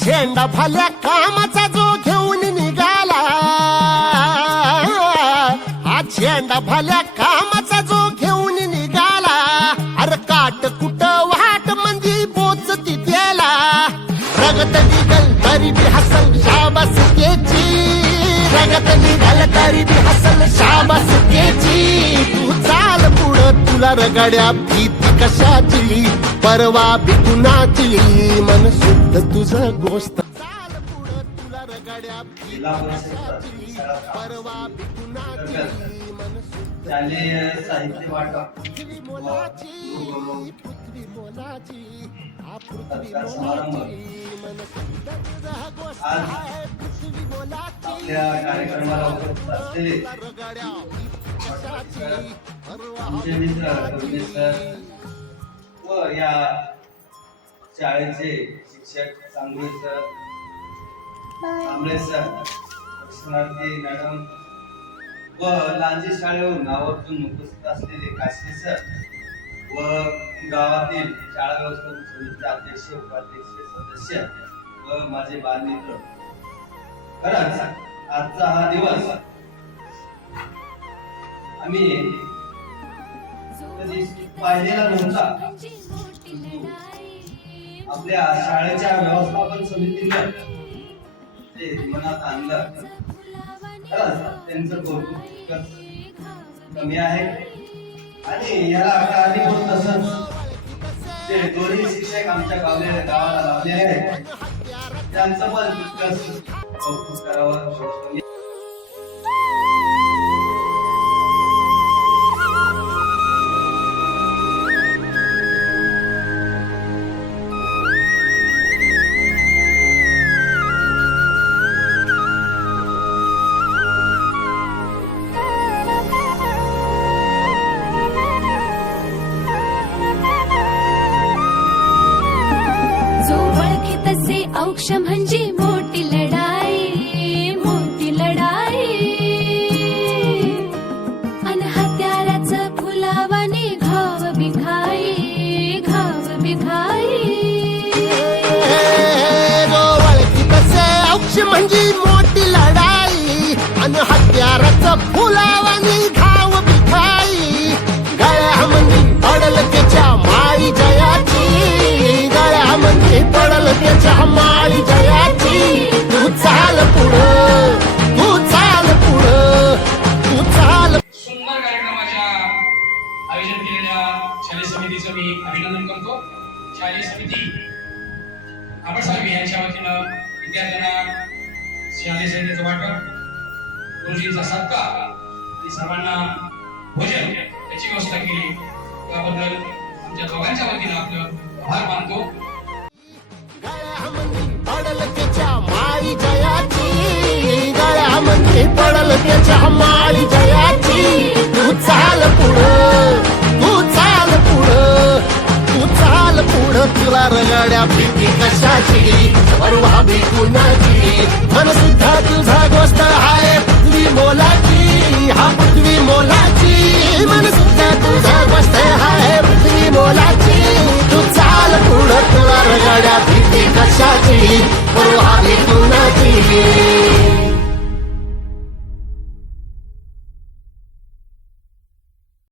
झेंडा भल्या कामाचा जो घेऊन निघाला, हा झेंडा भल्या कामाचा जो घेऊन निघाला, अरे काट कुट वाट मंदी बोचती त्याला, रगत निघल तरी बी हसल शाबास केची, रगत निघल तरी बी हसल शाबास केची. तू चाल पुढं तुला रगड्या भीती कशाची, परवा बी कुणाची, मन शुद्ध तुझं गोष्ट. चाल पुढं तुला रगड्या भीती कशाची, परवा बी कुणाची, मन शुद्ध. साहित्य वाटप पृथ्वी मोलाची, पृथ्वी मोलाची, हा पृथ्वी मोलाची, मन शुद्ध तुझं गोष्ट आहे. पृथ्वी मोलाची, आपल्या कार्यक्रमाला उपस्थित असलेले रगड्या कशाची, परवा आमचे मित्र करुणे सर व या शाळेचे शिक्षक सांगळे सर, कांबळे सर, दर्शनार्थी मॅडम व लांजी शाळेहून नावातून उपस्थित असलेले काशे सर व गावातील शाळा व्यवस्थापन समितीचे अध्यक्ष उपाध्यक्ष सदस्य व माझे बालमित्र, खरंच आजचा हा दिवस आम्ही कधी पाहिलेला नव्हता. आपल्या शाळेच्या व्यवस्थापन समितीने ते मनात आणलं, खरंच त्यांचं कौतुक कमी आहे. आणि याला कारणीभूत तसंच ते दोन्ही शिक्षक आमच्या गावाला लावले आहेत, त्यांचं पण तितकंच कौतुक करावं. औक्ष म्हणजे मोठी लढाई, मोठी लढाई, अन हत्याराचं फुलावाने घाव बिघाई, घाव बिघाई. ओळखी तसे औक्ष म्हणजे मोठी लढाई, अन हत्याराचं फुलावाने घाव बिघाई. गळ्यामध्ये पडल त्याच्या माळी जयाची, गळ्यामध्ये पडल त्याच्या माळी जयाची. तू चाल पुढं, तू चाल पुढं, तू चाल. सुंदर कार्यक्रमाच्या आयोजन केलेल्या शालेय समितीचं मी अभिनंदन करतो. शालेय समिती आंबेडकर यांच्या वतीनं विद्यार्थ्यांना शालेय साहित्याचं वाटप, गुरुजींचा सत्कार आणि सर्वांना भोजन याची व्यवस्था केली, त्याबद्दल आमच्या दोघांच्या वतीनं आपलं आभार मानतो. गळ्यामध्ये पडल त्याच्या माळी जयाची, गळ्यामध्ये पडल त्याच्या माळी जयाची. तू चाल पुढं, तू चाल पुढं, तू चाल पुढं, तुला रगड्या भीती कशाची, परवा बी कुणाची, मन सुद्धा तुझा गोष्ट आहे. पृथ्वी मोलाची, हा पृथ्वी मोलाची, मन सुद्धा तुझा गोष्ट आहे. पृथ्वी मोलाची, तू चाल पुढं, तुला रगड्या भीती कशाची, परवा बी कुणाची.